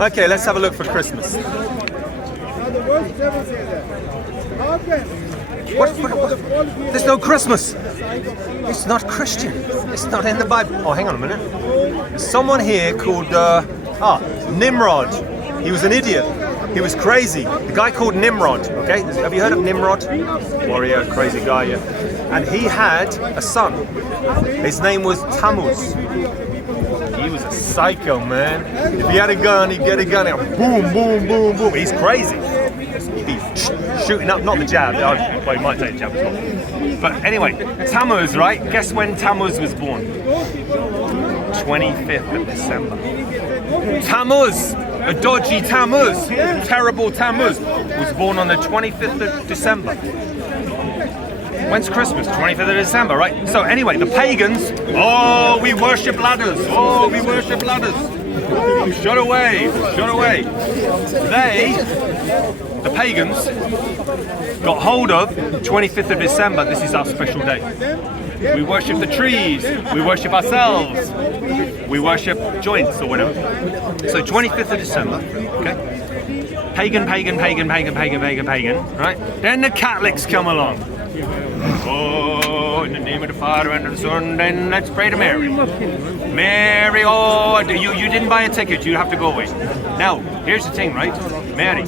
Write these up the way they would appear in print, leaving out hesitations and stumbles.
Okay, let's have a look for Christmas. There's no Christmas. It's not Christian. It's not in the Bible. Oh, hang on a minute. There's someone here called Nimrod. He was an idiot. He was crazy. The guy called Nimrod. Okay, have you heard of Nimrod? Warrior, crazy guy. Yeah. And he had a son. His name was Tammuz. He was a psycho, man. If he had a gun, he'd get a gun out. Boom, boom, boom, boom. He's crazy. He'd be shooting up, not the jab. Well, he might take the jab as well. But anyway, Tammuz, right? Guess when Tammuz was born? 25th of December. Tammuz, a dodgy Tammuz, terrible Tammuz, was born on the 25th of December. When's Christmas? 25th of December, right? So anyway, the pagans, oh, we worship ladders. Oh, we worship ladders. Shut away, shut away. The pagans, got hold of 25th of December. This is our special day. We worship the trees. We worship ourselves. We worship joints or whatever. So 25th of December, okay? Pagan, right? Then the Catholics come along. Oh, in the name of the Father and of the Son, then let's pray to Mary. Mary, oh, you didn't buy a ticket, you have to go away. Now, here's the thing, right? Mary,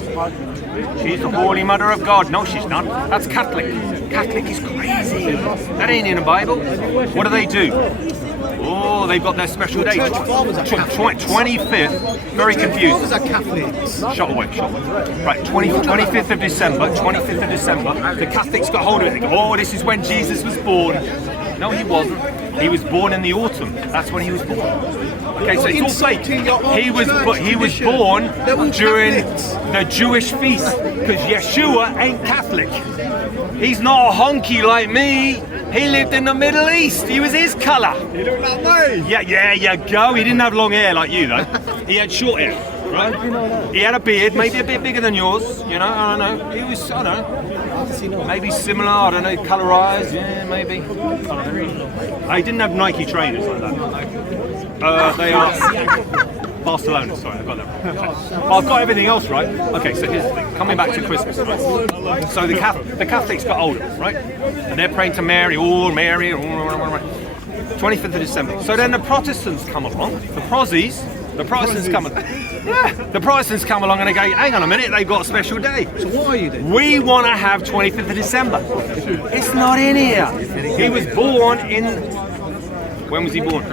she's the Holy Mother of God. No, she's not. That's Catholic. Catholic is crazy. That ain't in the Bible. What do? Oh, they've got their special day. 25th. Very confused. Shut away. Right, 25th of December. 25th of December. The Catholics got hold of it. They go, oh, this is when Jesus was born. No, he wasn't. He was born in the autumn. That's when he was born. Okay, so it's all fake. He was born during the Jewish feast, because Yeshua ain't Catholic. He's not a honky like me. He lived in the Middle East. He was his colour. You look like me. Yeah, you go. He didn't have long hair like you, though. He had short hair, right? He had a beard, maybe a bit bigger than yours. You know, I don't know. He was, I don't know, maybe similar. I don't know, colorized. Yeah, maybe. I didn't have Nike trainers like that. They are Barcelona. Sorry, I got that wrong. I've got everything else right. Okay, so here's the thing. Coming back to Christmas, right? So the Catholics got older, right? And they're praying to Mary, oh Mary, 25th of December. So then the Protestants come along, the Protestants come along. Yeah, the Protestants come along and they go, hang on a minute, they've got a special day. So what are you doing? We want to have 25th of December. It's not in here. He was born in... When was he born?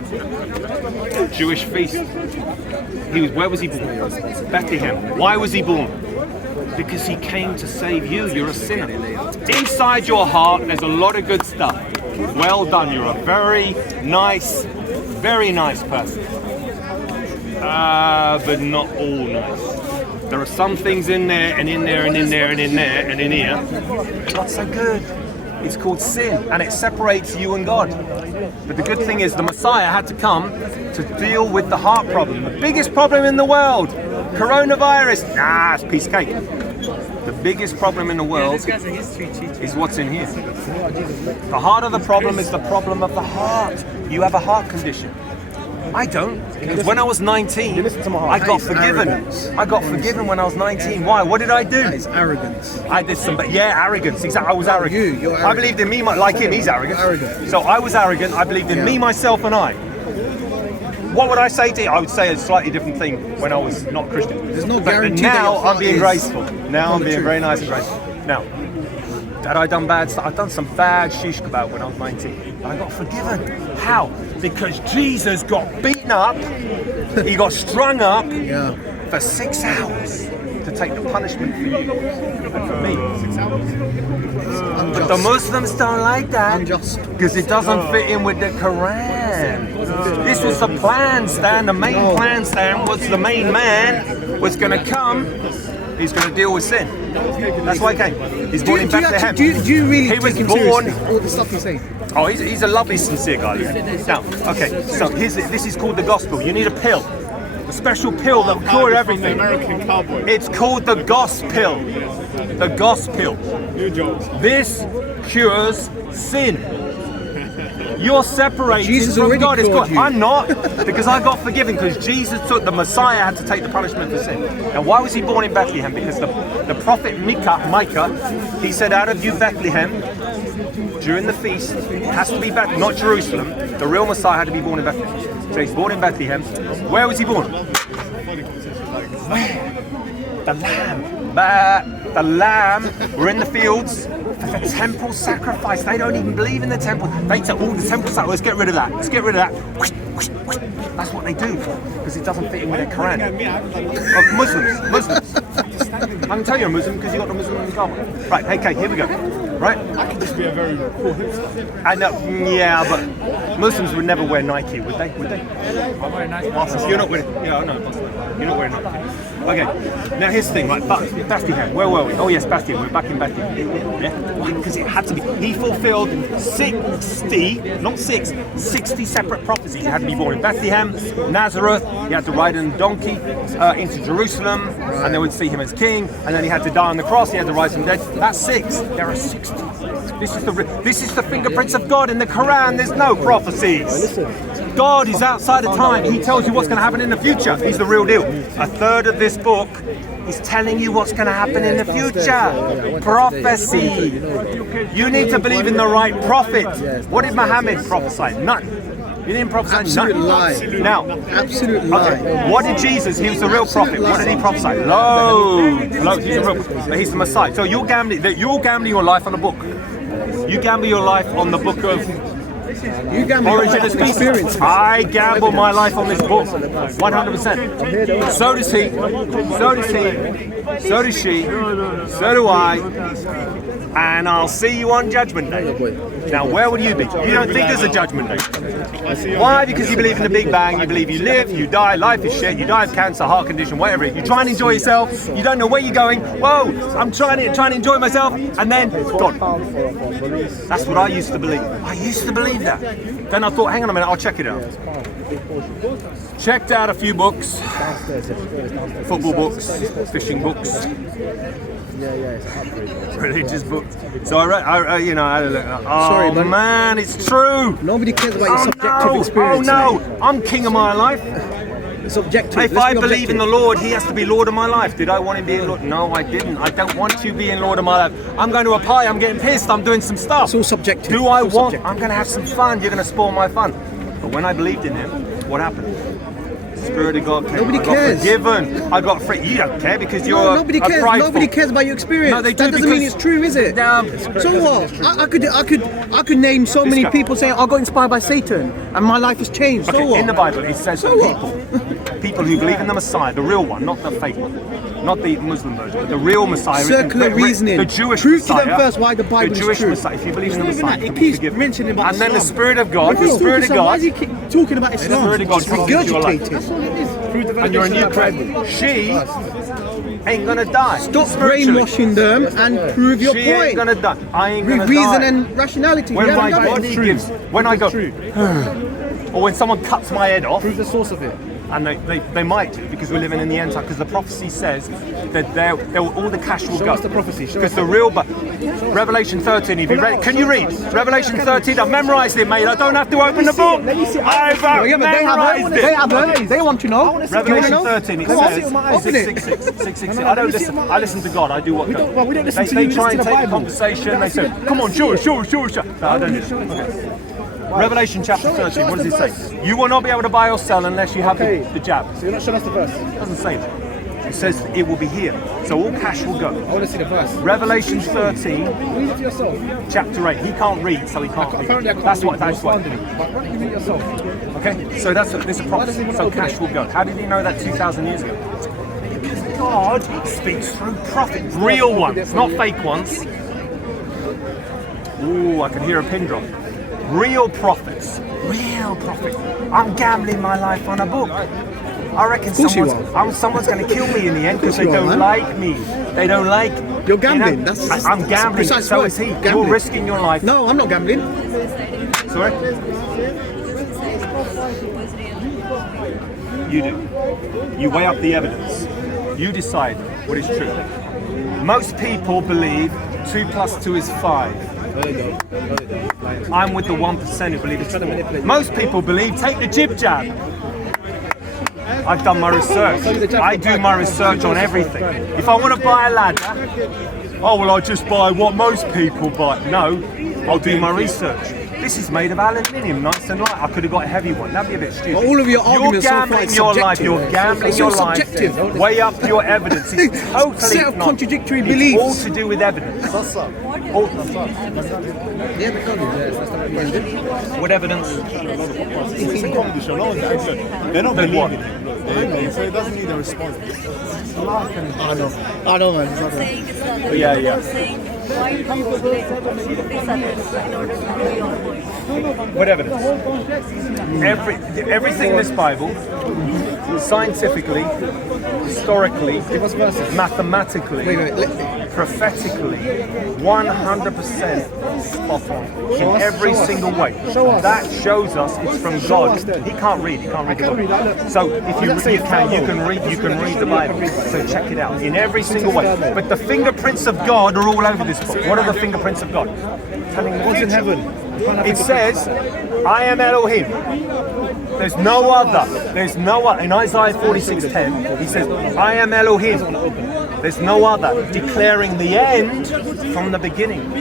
Jewish feast. Where was he born? Bethlehem. Why was he born? Because he came to save you. You're a sinner. Inside your heart, there's a lot of good stuff. Well done. You're a very nice person. But not all nice. There are some things in there, and in there, and in there, and in there, and in here. Not so good. It's called sin, and it separates you and God. But the good thing is the Messiah had to come to deal with the heart problem. The biggest problem in the world, coronavirus. Nah, it's a piece of cake. The biggest problem in the world is what's in here. The heart of the problem is the problem of the heart. You have a heart condition. I don't, because when I was 19, I got forgiven. I got forgiven when I was 19. Why? What did I do? It's arrogance. I did some, arrogance. Exactly, I was arrogant. You're arrogant. I believed in me, like him. He's arrogant. So I was arrogant. I believed in me, myself, and I. What would I say to you? I would say a slightly different thing when I was not Christian. There's no but guarantee. Now I'm being graceful. Now I'm being very nice and graceful. Now, had I done bad stuff? I've done some bad shish kebab when I was 19. But I got forgiven. How? Because Jesus got beaten up, he got strung up for 6 hours to take the punishment for you and for me. 6 hours. But the Muslims don't like that because it doesn't fit in with the Quran. This was the plan, Stan. The main plan, Stan, was the main man was going to come. He's going to deal with sin. That's why he came. He's born in Bethlehem. Do you really he was take him born. Seriously, all the stuff he's saying? Oh, he's a lovely, sincere guy. Now, okay, so this is called the gospel. You need a pill. A special pill that will cure everything. American cowboy. It's called the gospel. The gospel. New jokes. This cures sin. You're separated Jesus from already God. It's called God. you. I'm not, because I got forgiven, because Jesus took, the Messiah had to take the punishment for sin. Now, why was he born in Bethlehem? Because the prophet Micah, he said, out of you Bethlehem, during the feast, it has to be Bethlehem, not Jerusalem. The real Messiah had to be born in Bethlehem. So he's born in Bethlehem. Where was he born? Where? The lamb. The lamb were in the fields for the temple sacrifice. They don't even believe in the temple. They say, oh, the temple sacrifice, let's get rid of that. Let's get rid of that. That's what they do, because it doesn't fit in with their Quran. Muslims. I can tell you're a Muslim because you got the Muslim in the car. Right, okay, here we go. Right? I could just be a very cool hipster. I know, yeah, but Muslims would never wear Nike, would they? Would they? I'm wearing Nike. You're not wearing, yeah, I know. You're not wearing Nike. Okay, now here's the thing, right? Bethlehem, where were we? Oh yes, Bethlehem, we're back in Bethlehem. Yeah? Why? Because it had to be. He fulfilled 60 separate prophecies. He had to be born in Bethlehem, Nazareth, he had to ride on a donkey into Jerusalem, and they would see him as king, and then he had to die on the cross, he had to rise from the dead. That's 6. There are 60. This is the fingerprints of God in the Quran. There's no prophecies. God is outside of time. He tells you what's going to happen in the future. He's the real deal. A third of this book is telling you what's going to happen in the future. Prophecy. You need to believe in the right prophet. What did Muhammad prophesy? None. He didn't prophesy Absolute none. lie. Now, Absolute lie. okay, what did Jesus? He was the real prophet. What did he prophesy? Loads. He's the real prophet. He's the Messiah. So you're gambling your life on a book. You gamble your life on the book of You gamble your Origin of life Species. experience. I gamble my life on this book, 100%. So does he. So does he. So does she. So do I. And I'll see you on Judgment Day. Now, where will you be? You don't think there's a Judgment Day. Why? Because you believe in the Big Bang. You believe you live, you die, life is shit. You die of cancer, heart condition, whatever it is. You try and enjoy yourself. You don't know where you're going. Whoa! I'm trying to enjoy myself, and then gone. That's what I used to believe. I used to believe that. Then I thought, hang on a minute, I'll check it out. Checked out a few books, football books, fishing books, religious books. So I read, I had a look. Oh, Sorry, buddy. man, it's true. Nobody cares about your subjective Oh experience. no, I'm king of my life. Mate. Subjective. If Let's I be believe in the objective. Lord, He has to be Lord of my life. Did I want Him being Lord? No, I didn't. I don't want you being Lord of my life. I'm going to a party, I'm getting pissed, I'm doing some stuff. It's all subjective. Do I It's all want? subjective. I'm going to have some fun. You're going to spoil my fun. But when I believed in Him, what happened? Spirit of God came. Nobody I got cares. forgiven. I got free. You don't care because you're Nobody a cares. prideful. Nobody cares about your experience. No, they do that doesn't mean because- it's true, is it? So what? I could name so many guy. people saying I got inspired by Satan and my life has changed. So Okay, what? in the Bible, it says So that what? people who believe in the Messiah, the real one, not the fake one, not the Muslim version, but the real Messiah, Circular reasoning. the Jewish Prove to Messiah, them first why the Bible the is Jewish true. Messiah. If you believe in the It's not Messiah, even that. you It can be keeps forgiven. mentioning about And then the Islam. Spirit of God, the Spirit of Why God, is he keep talking about Islam? Spirit of God Just comes into your life. regurgitating. That's all it is. and you're a new creation. She ain't gonna die. Stop Spiritually. brainwashing them and prove your She point. ain't gonna die. I ain't gonna With reason die. and rationality. When You my haven't done it. body gives, when I go, or when someone cuts my head off, Prove the source of it. and they might do because we're living in the end time, because the prophecy says that all the cash will Show go. us the prophecy, show Because us the real, but Revelation 13. If you read, can you read Revelation 13? I've memorized it, mate. I don't have to open the book. I've Yeah, but they memorized haven't. it. They haven't. They want to know. You wanna Revelation know? 13, it Come on. says Open it. 666. No, I don't let me see listen. it with my I listen to God. I do what God. we don't listen They to you, we try listen and to the take the Bible. conversation. They say, "Come on, sure." No, I don't listen. Okay. Revelation chapter 13. What does it say? You will not be able to buy or sell unless you have the jab. So you're not showing us the verse. It doesn't say that. It says it will be here. So all cash will go. I want to see the verse. Revelation 13, Read it to yourself. chapter 8. He can't read, so he can't Apparently I read. can't That's read, what. That's you're what. slandering me. But why don't you read it yourself? Okay. So that's this is a prophecy. So cash will go. How did he know that 2,000 years ago? Because God speaks through prophets, real ones, not fake ones. Ooh, I can hear a pin drop. Real prophets. Real prophets. I'm gambling my life on a book. I reckon course you someone's going to kill me in the end because they you are, don't man. like me. They don't like. You're gambling. You know, That's I'm gambling. precise So word. is he. You're Gambling. risking your life. No, I'm not gambling. Sorry. You do. You weigh up the evidence. You decide what is true. Most people believe 2 + 2 is 5. I'm with the 1% who believe it's true. Most people believe, take the jib jab. I've done my research. I do my research on everything. If I want to buy a ladder, oh, well, I'll just buy what most people buy. No, I'll do my research. This is made of aluminium, nice and light. I could have got a heavy one. That'd be a bit stupid. All of your arguments are quite subjective. You're gambling your life. Weigh up your evidence. It's totally set of contradictory it's beliefs. all to do with evidence. What evidence? It's a comedy show. No one's actually. They're not believing it. So it doesn't need a response. I know, man. Yeah. Why people say this evidence in order to do your point? What evidence? Everything in this Bible, scientifically, historically, mathematically, prophetically, 100% spot on in every single way. That shows us it's from God. He can't read the Bible. So if you can read the Bible. So check it out in every single way. But the fingerprints of God are all over this book. What are the fingerprints of God? What's in heaven? It says, I am Elohim. There's no other. In Isaiah 46:10, he says, I am Elohim. There's no other. Declaring the end from the beginning.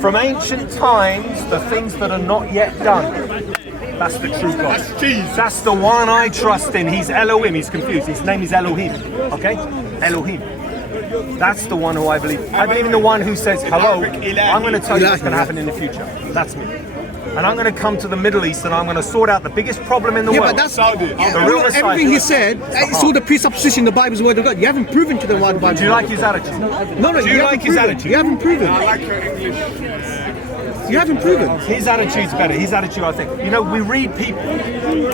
From ancient times, the things that are not yet done. That's the true God. That's the one I trust in. He's Elohim. He's confused. His name is Elohim. Okay? Elohim. That's the one who I believe. I believe in the one who says, hello, I'm going to tell you what's going to happen in the future. That's me. And I'm going to come to the Middle East and I'm going to sort out the biggest problem in the world. But that's the real Messiah. everything he said. It's all the presupposition the Bible is the word of God. You haven't proven to them why the Bible. Do you like his attitude? No. Do you like his attitude? You haven't proven. I like your English. You haven't proven. His attitude's better. His attitude, I think. You know, we read people.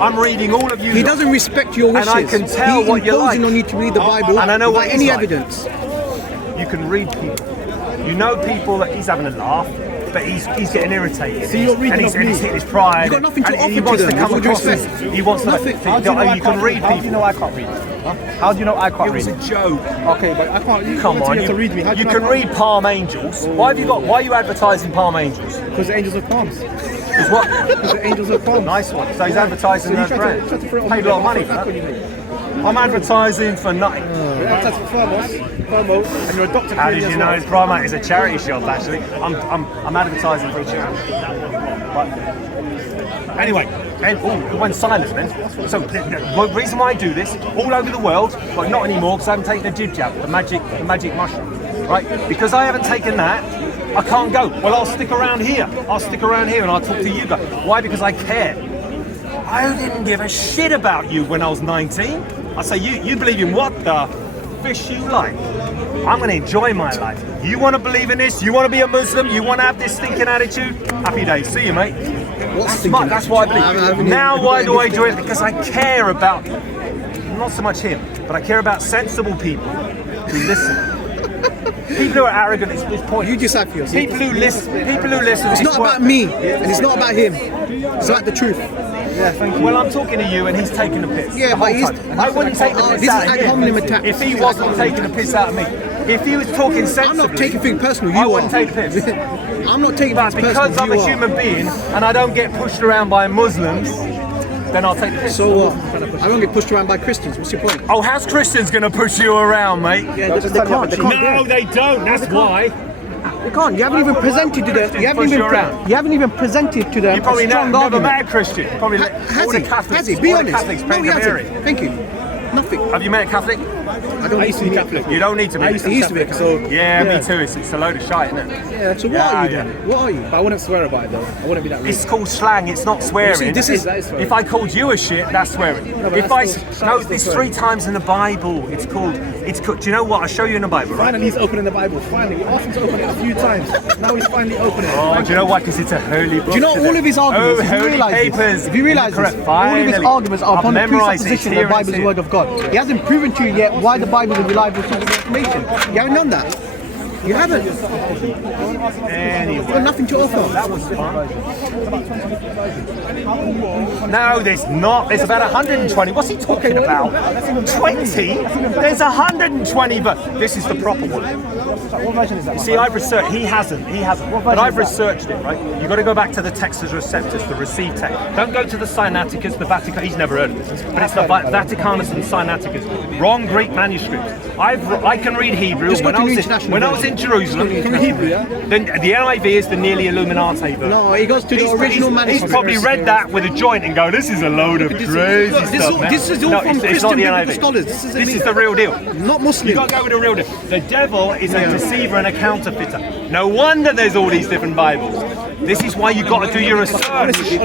I'm reading all of you. He doesn't respect your wishes. And I can tell what you like. He's imposing on you to read the Bible and I know without what any like. evidence. You can read people. You know people that he's having a laugh, but he's getting irritated. So you're reading and he's hitting his pride. You've got nothing to and offer he wants to them. come With all due across as respect. he wants Nothing. to. You can read people. How do you know I can't read? How do you know I can't It was read? a joke. Okay, but I can't. You Come on, to read me. How do you know can I read Palm Angels. Why are you advertising Palm Angels? Because the angels are palms. Because what? Because the angels are palms. Nice one. So he's advertising So that you brand. tried to throw it on Paid a me. lot of money for that. I'm advertising for nothing. That's Thermo, and you're a doctor. How did you know it's Brahma? It's a charity shop, actually. I'm advertising for a charity. But anyway, it went silent then. So the reason why I do this all over the world, but not anymore because I haven't taken the jib jab, the magic mushroom, right? Because I haven't taken that, I can't go. Well, I'll stick around here. And I'll talk to you guys. Why? Because I care. I didn't give a shit about you when I was 19. I say, you believe in what the fish you like. I'm going to enjoy my life. You want to believe in this? You want to be a Muslim? You want to have this stinking attitude? Happy days. See you, mate. That's why I believe. Now, why do I do it? Because I care about, not so much him, but I care about sensible people who listen. People who are arrogant is pointless. You decide for yourself. People who listen. It's not about me, and it's not about him. It's about the truth. Yeah, thank you. Well, I'm talking to you, and he's taking the piss. Yeah, the but whole he's. time. I wouldn't take the piss This is out ad of him hominem attack. if he wasn't taking the piss out of me. If he was talking sensibly, I'm not taking things personal. You I are. wouldn't take the piss. I'm not taking But things personal. because I'm You a are. human being and I don't get pushed around by Muslims, then I'll take the piss. So what? I don't get pushed around by Christians. What's your point? Oh, how's Christians going to push you around, mate? Yeah, they can't. No, they don't. That's why. They can't. You haven't even presented to them. You haven't even presented to them You probably a strong never argument. met a Christian. Probably Has all he? the Catholics. Has he? Be all honest. the Catholics No, paying he the Mary. hasn't. Thank you. Nothing. Have you met a Catholic? I don't used to be Catholic. You don't need to be. I used to be, so Yeah, me too. It's a load of shite, isn't it? yeah. So what are you then? What are you? But I wouldn't swear about it though. I wouldn't be that rude. It's called slang. It's not swearing. See, this is- That is swearing. If I called you a shit, that's swearing. but If that's still- no, that's it's still 3 swearing. times in the Bible. It's called. Do you know what? I'll show you in the Bible, right? Finally, he's opening the Bible. Finally, we asked him to open it a few times. Now he's finally opening it. Oh, do you know what? Because it's a holy book. Do you know all of his arguments? Oh, if you holy realize papers. this, if you realize this, Correct. all of his Finally. arguments are upon the I've memorized it. presupposition Here that the Bible is it the word of God. He hasn't proven to you yet why the Bible is a reliable source of information. You haven't done that. You haven't. You've Anyway, got nothing to offer. that was fun. No, there's not. There's about 120. What's he talking about? 20? There's 120, but this is the proper one. What version is that? See, I've researched. He hasn't. But I've researched it, right? You've got to go back to the Textus Receptus, the received text. Don't go to the Sinaiticus, the Vatican. He's never heard of this, but it's the Vaticanus and Sinaiticus. Wrong Greek manuscripts. I can read Hebrew. Just go When to I New was International in Jerusalem, Can we Hebrew, yeah? then the NIV is the nearly Illuminati version. No, he goes to the original manuscript. He's probably read that with a joint and go, "This is a load of crazy stuff." Man. This is all No, from it's not Christian the biblical NIV. scholars. This is the real deal. Not Muslim. You got to go with the real deal. The devil is a deceiver and a counterfeiter. No wonder there's all these different Bibles. This is why you got to do your research. Honestly,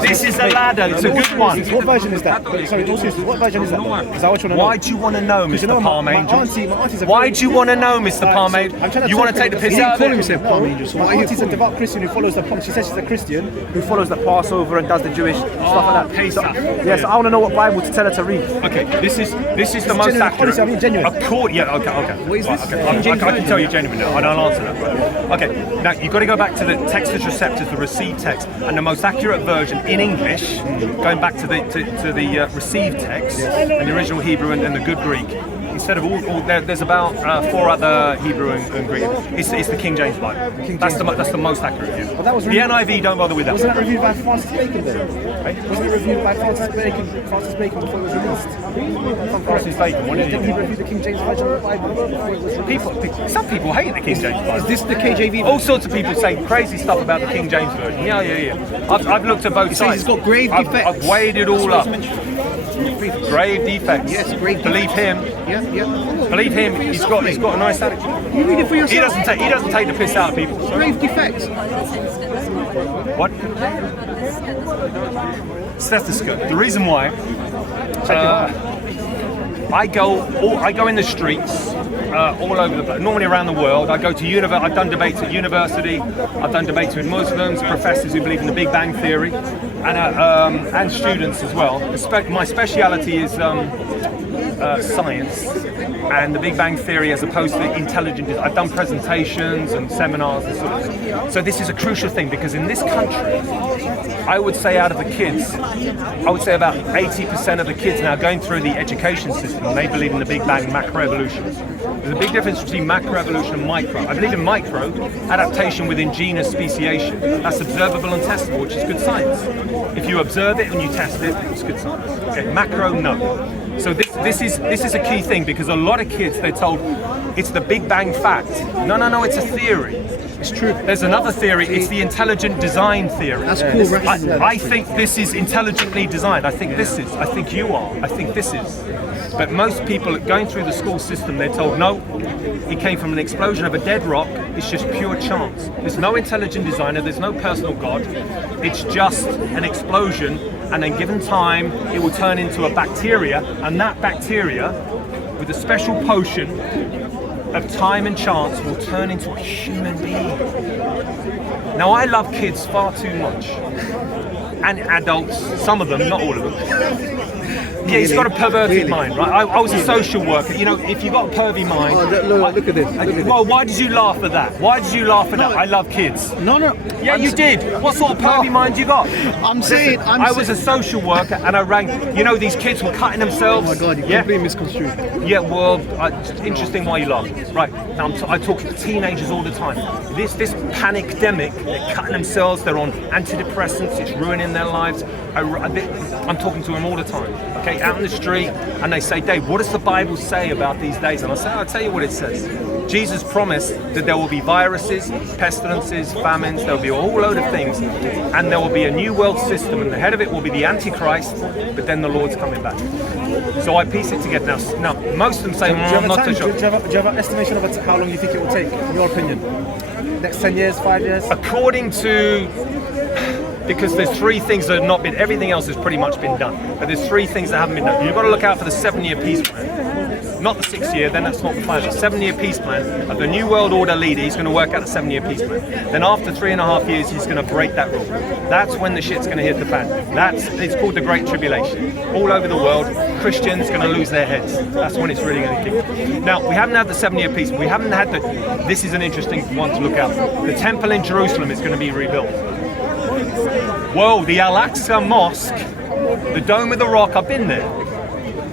This is a ladder. It's a good one. What version is that? Sorry, all seriously, what version is that? Because I want to know. Why do you want to know, Mr. You know, Palm my Angel? auntie's a Why very- do you want to know, Mr. Palm I'm Angel? trying You want to take the piss He out of call it? himself Palm Angel, so why are you Auntie's a devout Christian who follows she says she's a Christian who follows the Passover and does the Jewish stuff like that. Pesach. Yes, I want to know what Bible to tell her to read. Okay, this is the most genuine. accurate. Honestly, I mean genuine. Yeah, okay. What is Right, this? okay. I can tell you genuine now. I don't answer that. Right? Okay, now you've got to go back to the Textus Receptus, the received text, and the most accurate version in English, going back to the received text and the original Hebrew and the good Greek. Instead of there's about 4 other Hebrew and Greek. It's the King James Bible. That's the most accurate view. Well, that was The NIV don't bother with that. Wasn't that reviewed by Francis Bacon then? Right? Wasn't it reviewed by Francis Bacon before it was released? Francis Bacon. What did he Didn't he do? review the King James version of the Bible before it was released? Some people hate the King James Bible. Is this the KJV? All sorts of people say crazy stuff about the King James version. Yeah. I've looked at both says sides. it's got grave defects. I've weighed it all up. Grave defects. Yes, grave Believe him. Yeah. Believe him. He's got a nice attitude. You read it for He yourself. doesn't take the piss out of people. Grave defects. What? Stethoscope. The reason why. I go in the streets all over the place, normally around the world. I go to I've done debates at university. I've done debates with Muslims, professors who believe in the Big Bang Theory, and students as well. My speciality is science and the Big Bang Theory as opposed to intelligent. I've done presentations and seminars and sort of thing. So this is a crucial thing because in this country, I would say out of the kids, I would say about 80% of the kids now going through the education system, they believe in the Big Bang macroevolution. There's a big difference between macroevolution and micro. I believe in micro, adaptation within genus speciation. That's observable and testable, which is good science. If you observe it and you test it, it's good science. Okay, macro, no. So this is a key thing because a lot of kids, they're told it's the Big Bang fact. No, it's a theory. It's true. There's another theory. It's the intelligent design theory. That's cool. I think this is intelligently designed. I think this is. I think you are. I think this is. But most people going through the school system, they're told, no, it came from an explosion of a dead rock. It's just pure chance. There's no intelligent designer. There's no personal God. It's just an explosion. And then given time, it will turn into a bacteria. And that bacteria, with a special potion of time and chance, will turn into a human being. Now, I love kids far too much. And adults, some of them, not all of them. Yeah, he's got a perverted mind, right? I was a social worker. You know, if you've got a pervy mind... Look at this. Well, why did you laugh at that? Why did you laugh at that? I love kids. No. Yeah, you did. What sort of pervy mind you got? I was a social worker and I rang... You know, these kids were cutting themselves. Oh my God, you completely misconstrued. Yeah, well, interesting why you laugh. Right, now I talk to teenagers all the time. This panicdemic, they're cutting themselves, they're on antidepressants, it's ruining their lives. I'm talking to them all the time, okay, out in the street, and they say, Dave, what does the Bible say about these days? And I say, I'll tell you what it says. Jesus promised that there will be viruses, pestilences, famines, there'll be a whole load of things, and there will be a new world system, and the head of it will be the Antichrist, but then the Lord's coming back. So I piece it together. Now most of them say, I'm not too sure. Do you have an estimation of how long you think it will take, in your opinion? Next 10 years, 5 years? According to... Because there's 3 things that have not been, everything else has pretty much been done. But there's 3 things that haven't been done. You've got to look out for the 7-year peace plan. Not the 6-year, then that's not the plan. The 7-year peace plan of the New World Order leader, he's going to work out the 7-year peace plan. Then after 3.5 years, he's going to break that rule. That's when the shit's going to hit the fan. It's called the Great Tribulation. All over the world, Christians going to lose their heads. That's when it's really going to kick. Now, we haven't had the 7-year peace. We haven't had this is an interesting one to look out for. The temple in Jerusalem is going to be rebuilt. Whoa, the Al-Aqsa Mosque, the Dome of the Rock, I've been there.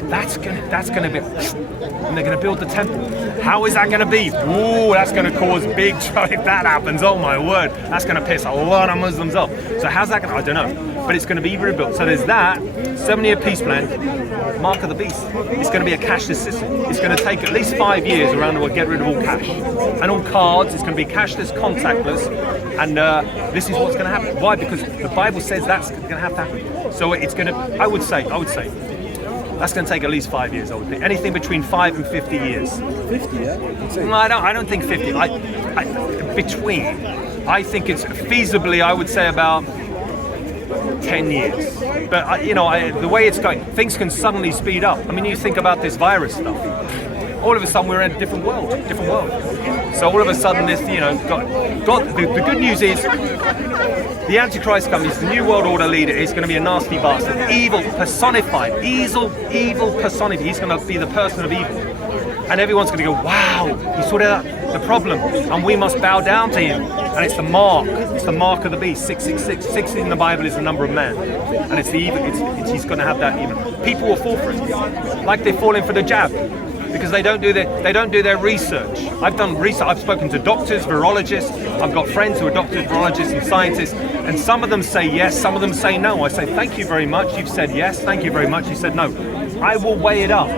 That's gonna be, and they're gonna build the temple. How is that gonna be? Ooh, that's gonna cause big trouble if that happens. Oh my word, that's gonna piss a lot of Muslims off. So how's that gonna? I don't know, but it's gonna be rebuilt. So there's that 7-year peace plan, mark of the beast. It's gonna be a cashless system. It's gonna take at least 5 years around the world, get rid of all cash and all cards. It's gonna be cashless, contactless, and this is what's gonna happen. Why? Because the Bible says that's gonna have to happen. So it's gonna. I would say. That's going to take at least 5 years, I would think. Anything between 5 and 50 years. 50, yeah? No, I don't think 50. I think it's feasibly, I would say about 10 years. But, the way it's going, things can suddenly speed up. I mean, you think about this virus stuff. All of a sudden, we're in a different world. So all of a sudden, this, the good news is, the Antichrist comes, he's the New World Order leader, he's going to be a nasty bastard. Evil personified. Evil personified. He's going to be the person of evil. And everyone's going to go, wow, he sorted out the problem. And we must bow down to him. And it's the mark. It's the mark of the beast, 666. 6 in the Bible is the number of man. And it's the evil. He's going to have that even. People will fall for it. Like they're falling for the jab. Because they don't do their research. I've done research. I've spoken to doctors, virologists. I've got friends who are doctors, virologists, and scientists. And some of them say yes, some of them say no. I say, thank you very much. You've said yes. Thank you very much. You said no. I will weigh it up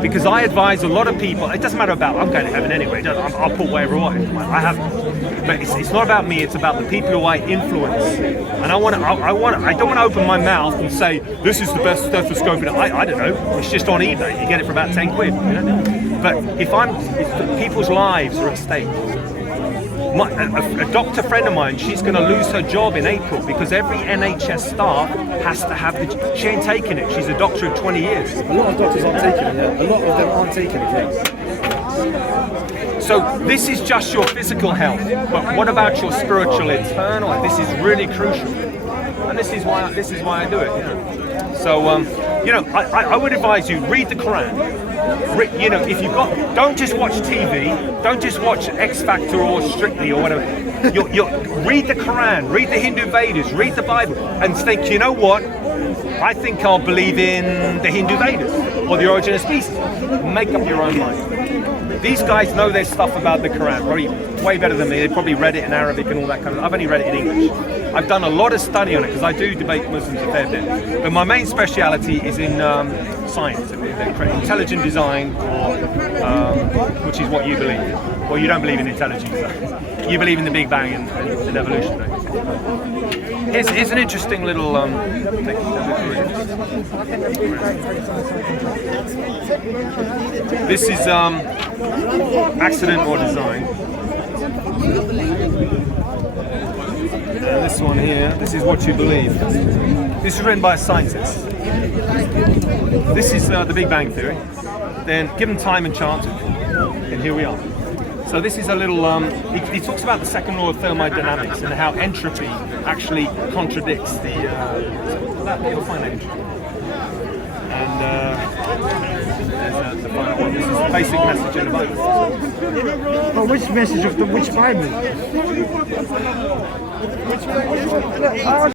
because I advise a lot of people. It doesn't matter about. I'm going to heaven anyway. I'll put whatever I have. But it's not about me. It's about the people who I influence. And I don't want to open my mouth and say this is the best stethoscope. I don't know. It's just on eBay. You get it for about 10 quid. But if people's lives are at stake. A doctor friend of mine, she's going to lose her job in April because every NHS staff has to have she ain't taking it. She's a doctor of 20 years. A lot of doctors aren't taking it, yeah? A lot of them aren't taking it, yeah? So this is just your physical health, but what about your spiritual, eternal? This is really crucial, and this is why I do it. So I would advise you read the Quran. If you've got, don't just watch TV, don't just watch X Factor or Strictly or whatever. Read the Quran, read the Hindu Vedas, read the Bible, and think, you know what? I think I'll believe in the Hindu Vedas or the origin of species. Make up your own mind. These guys know their stuff about the Quran, probably way better than me. They probably read it in Arabic and all that kind of. I've only read it in English. I've done a lot of study on it because I do debate Muslims a fair bit. But my main speciality is in science, intelligent design, which is what you believe. Well, you don't believe in intelligence. You believe in the Big Bang and evolution. Right? Here's an interesting little thing. This is accident or design. And this one here, this is what you believe. This is written by a scientist. This is the Big Bang Theory. Then given time and chance, and here we are. So this is a little, he talks about the second law of thermodynamics and how entropy actually contradicts the, you'll find that interesting. And there's the final one. This is the basic message in the Bible. But which message of which Bible?